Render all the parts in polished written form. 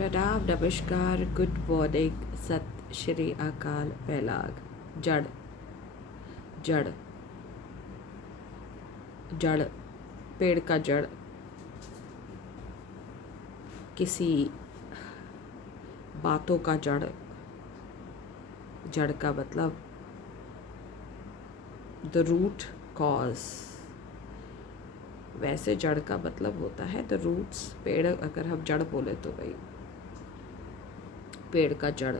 प्रणाम, नमस्कार, good morning, सत श्री अकाल। पहलाग। जड़ जड़ जड़, पेड़ का जड़, किसी बातों का जड़। जड़ का मतलब द रूट कॉज। वैसे जड़ का मतलब होता है द रूट्स। पेड़ अगर हम जड़ बोले तो भाई पेड़ का जड़।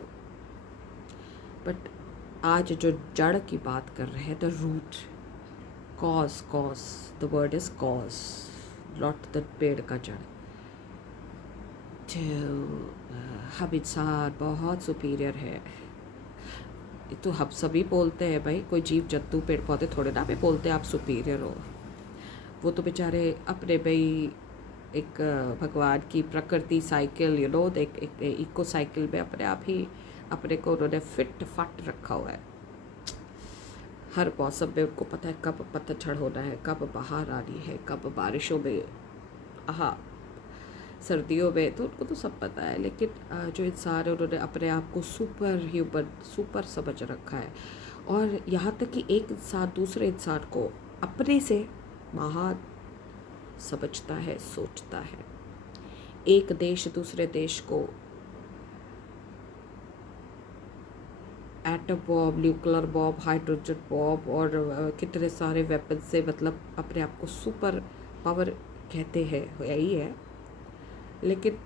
बट आज जो जड़ की बात कर रहे हैं the root cause. The word is cause, not the पेड़ का जड़। तो हम इंसान बहुत सुपीरियर है। तो हम सभी बोलते हैं भाई, कोई जीव जंतु पेड़ पौधे थोड़े ना हमें बोलते हैं आप सुपीरियर हो। वो तो बेचारे अपने भाई एक भगवान की प्रकृति साइकिल एक इको साइकिल में अपने आप ही अपने को उन्होंने फिट फट रखा हुआ है। हर मौसम में उनको पता है कब पतझड़ होना है, कब बाहर आनी है, कब बारिशों में, हाँ सर्दियों में, तो उनको तो सब पता है। लेकिन जो इंसान है उन्होंने अपने आप को सुपर ह्यूमन, सुपर समझ रखा है। और यहाँ तक कि एक इंसान दूसरे इंसान को अपने से महान समझता है, सोचता है। एक देश दूसरे देश को atom bomb, nuclear bomb, hydrogen bomb और कितने सारे वेपन से मतलब अपने आप को सुपर पावर कहते हैं, यही है। लेकिन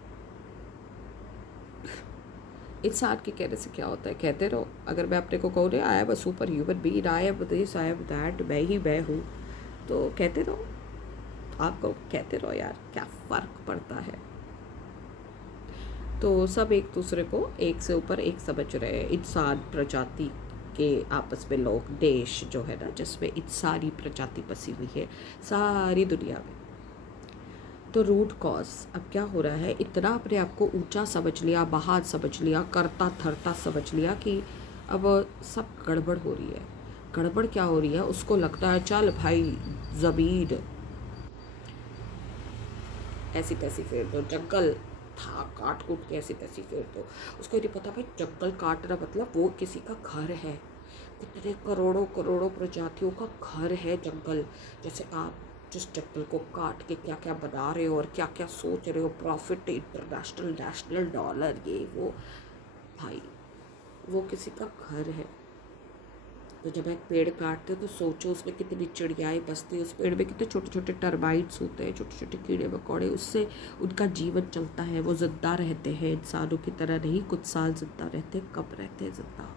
इंसान के कहने से क्या होता है, कहते रहो। अगर मैं अपने को कहूँ नहीं I am a super human being, I am this, I am that, मैं ही मैं हूँ, तो कहते रहो। आपको कहते रहो यार, क्या फ़र्क पड़ता है। तो सब एक दूसरे को एक से ऊपर एक समझ रहे हैं। इंसान प्रजाति के आपस में लोग, देश जो है ना जिसमें इंसानी प्रजाति बसी हुई है सारी दुनिया में। तो रूट कॉज अब क्या हो रहा है, इतना अपने आप को ऊंचा समझ लिया, महान समझ लिया, करता धरता समझ लिया कि अब सब गड़बड़ हो रही है। गड़बड़ क्या हो रही है, उसको लगता है चल भाई ज़मीन ऐसी तैसी फेर दो, जंगल था काट कूट के ऐसी तैसी फेर दो। उसको नहीं पता भाई जंगल काटना मतलब वो किसी का घर है। कितने करोड़ों करोड़ों प्रजातियों का घर है जंगल। जैसे आप जिस जंगल को काट के क्या क्या बना रहे हो और क्या क्या सोच रहे हो, प्रॉफिट, इंटरनेशनल, नेशनल, डॉलर, ये वो, भाई वो किसी का घर है। तो जब एक पेड़ काटते हो तो सोचो उसमें कितनी चिड़ियाएँ बसती हैं, उस पेड़ में कितने छोटे छोटे टर्माइट्स होते हैं, छोटे छोटे कीड़े मकोड़े, उससे उनका जीवन चलता है, वो ज़िंदा रहते हैं। इंसानों की तरह नहीं कुछ साल ज़िंदा रहते, कब रहते हैं ज़िंदा।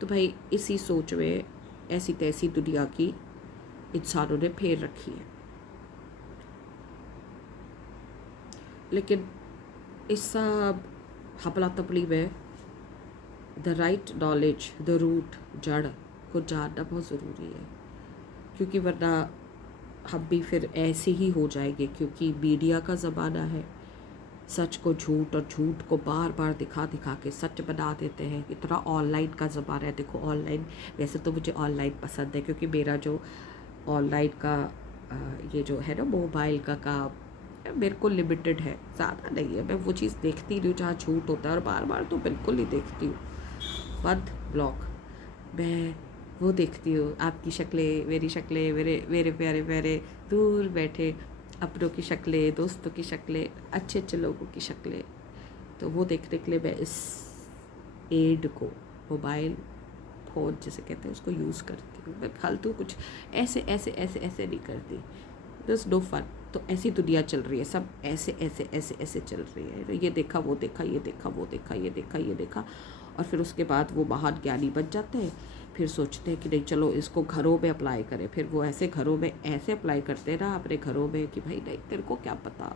तो भाई इसी सोच में ऐसी तैसी दुनिया की इंसानों ने फेर रखी है। लेकिन इस सब हपला तपली में the right knowledge, the root, जड़ को जानना बहुत ज़रूरी है। क्योंकि वरना हम भी फिर ऐसे ही हो जाएंगे। क्योंकि मीडिया का ज़माना है, सच को झूठ और झूठ को बार बार दिखा दिखा के सच बना देते हैं। इतना ऑनलाइन का ज़माना है। देखो ऑनलाइन, वैसे तो मुझे ऑनलाइन पसंद है क्योंकि मेरा जो ऑनलाइन का ये जो है ना मोबाइल का काम मेरे को लिमिटेड है, ज़्यादा नहीं है। मैं वो चीज़ देखती नहीं हूँ जहाँ झूठ होता है, और बार बार तो बिल्कुल नहीं देखती हूँ। बंद ब्लॉक। मैं वो देखती हूँ आपकी शक्लें, मेरी शक्लें, मेरे मेरे प्यारे प्यारे दूर बैठे अपनों की शक्लें, दोस्तों की शक्लें, अच्छे अच्छे लोगों की शक्लें। तो वो देखने के लिए मैं इस एड को, मोबाइल फ़ोन जिसे कहते हैं, उसको यूज़ करती हूँ। मैं फालतू कुछ ऐसे ऐसे ऐसे ऐसे नहीं करती। दस नो फन। तो ऐसी दुनिया चल रही है, सब ऐसे ऐसे ऐसे ऐसे चल रही है। तो ये देखा वो देखा, ये देखा वो देखा, ये देखा ये देखा, और फिर उसके बाद वो महान ज्ञानी बन जाते हैं। फिर सोचते हैं कि नहीं चलो इसको घरों में अप्लाई करें। फिर वो ऐसे घरों में ऐसे अप्लाई करते हैं ना अपने घरों में कि भाई नहीं तेरे को क्या पता,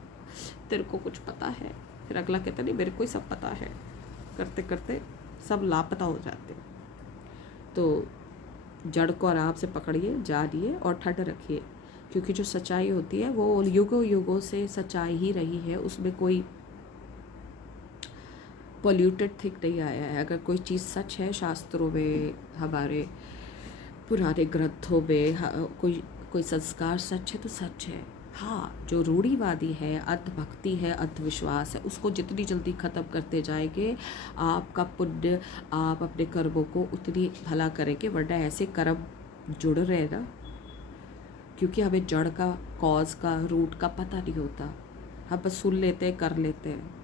तेरे को कुछ पता है। फिर अगला कहता नहीं मेरे को ही सब पता है। करते करते सब लापता हो जाते हैं। तो जड़ को आराम से पकड़िए, जानिए और ठंड रखिए। क्योंकि जो सच्चाई होती है वो युगों युगों से सच्चाई ही रही है, उसमें कोई पॉल्यूटेड थिंग नहीं आया है। अगर कोई चीज़ सच है शास्त्रों में, हमारे पुराने ग्रंथों में, कोई कोई संस्कार सच है तो सच है। हाँ, जो रूढ़िवादी है, अंधभक्ति है, अंधविश्वास है, उसको जितनी जल्दी ख़त्म करते जाएंगे आपका पुण्य, आप अपने कर्मों को उतनी भला करेंगे। वरना ऐसे कर्म जुड़ रहे हैं ना, क्योंकि हमें जड़ का, कॉज का, रूट का पता नहीं होता। हम बस सुन लेते हैं, कर लेते हैं।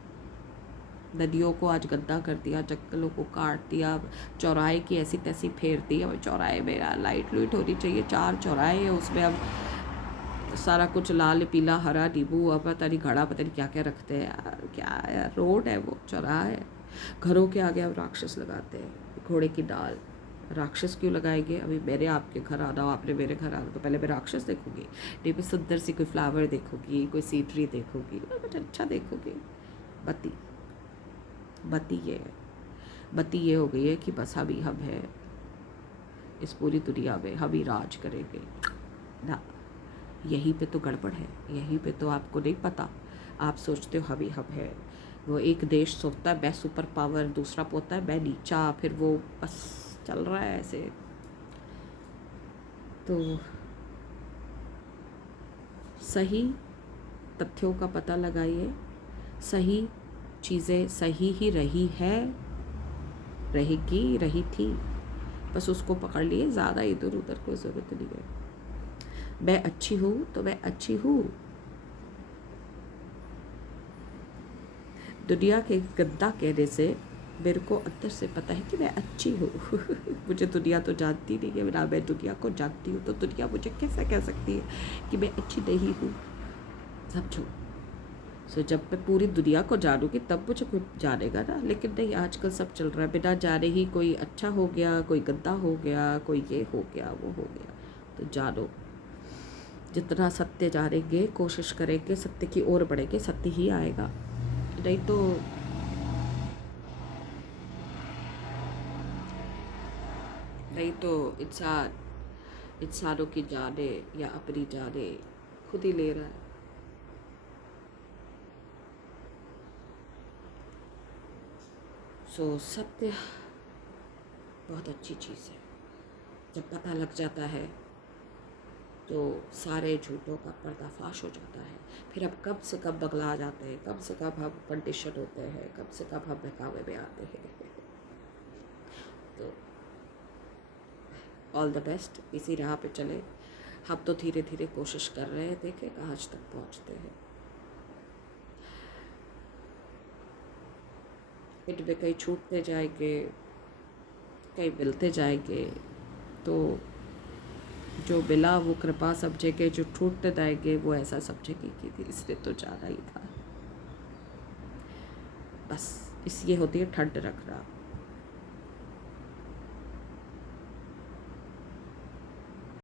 नदियों को आज गंदा कर दिया, जंगलों को काट दिया, चौराहे की ऐसी तैसी फेर दी। अब चौराहे में लाइट लूट होनी चाहिए, 4 चौराहे हैं, उसमें अब सारा कुछ लाल पीला हरा नींबू, अब पता नहीं घड़ा, पता नहीं क्या क्या रखते हैं यार। क्या यार, रोड है वो, चौराहा है। घरों के आगे अब राक्षस लगाते हैं, घोड़े की डाल। राक्षस क्यों लगाएंगे? अभी मेरे आपके घर आना हो, आपने मेरे घर आना, तो पहले मैं राक्षस देखूंगी, नहीं मैं सुंदर सी कोई फ्लावर देखूंगी, कोई सीनरी देखूंगी, कुछ अच्छा देखूंगी। बत्ती बत्ती ये है, बत्ती ये हो गई है कि बस हम ही हम हैं इस पूरी दुनिया में, हम ही राज करेंगे ना। यहीं पे तो गड़बड़ है, यहीं पे तो आपको नहीं पता। आप सोचते हो हम ही हम है। वो एक देश सोचता है मैं सुपर पावर, दूसरा पोता है मैं नीचा, फिर वो बस चल रहा है ऐसे। तो सही तथ्यों का पता लगाइए, सही चीज़ें सही ही रही है, रहेगी, रही थी, बस उसको पकड़ लिए। ज़्यादा इधर उधर कोई ज़रूरत नहीं है। मैं अच्छी हूँ तो मैं अच्छी हूँ। दुनिया के गंदा कहने से मेरे को अंदर से पता है कि मैं अच्छी हूँ। मुझे दुनिया तो जानती नहीं है, ना मैं दुनिया को जानती हूँ, तो दुनिया मुझे कैसे कह सकती है कि मैं अच्छी नहीं हूँ? समझो। सो जब मैं पूरी दुनिया को जानूँगी तब मुझे कोई जानेगा ना। लेकिन नहीं, आजकल सब चल रहा है बिना जाने ही, कोई अच्छा हो गया, कोई गंदा हो गया, कोई ये हो गया, वो हो गया। तो जानो, जितना सत्य जानेंगे, कोशिश करेंगे, सत्य की ओर बढ़ेंगे, सत्य ही आएगा। नहीं तो इंसानों की जाने या अपनी जाने खुद ही ले रहा है। सो सत्य बहुत अच्छी चीज़ है। जब पता लग जाता है तो सारे झूठों का पर्दाफाश हो जाता है। फिर अब कब से कब बगला जाते हैं, कब से कब हम कंडीशन होते हैं, कब से कब हम बहकावे में आते हैं। तो ऑल द बेस्ट, इसी राह पे चले। हम तो धीरे धीरे कोशिश कर रहे हैं, देखें कहाँ तक पहुँचते हैं। इनमें कहीं छूटते जाएंगे, कहीं मिलते जाएंगे, तो जो मिला वो कृपा समझेंगे, जो छूटते जाएंगे वो ऐसा समझेंगे कि इसने तो जाना ही था। बस इस ये होती है ठंड रखना।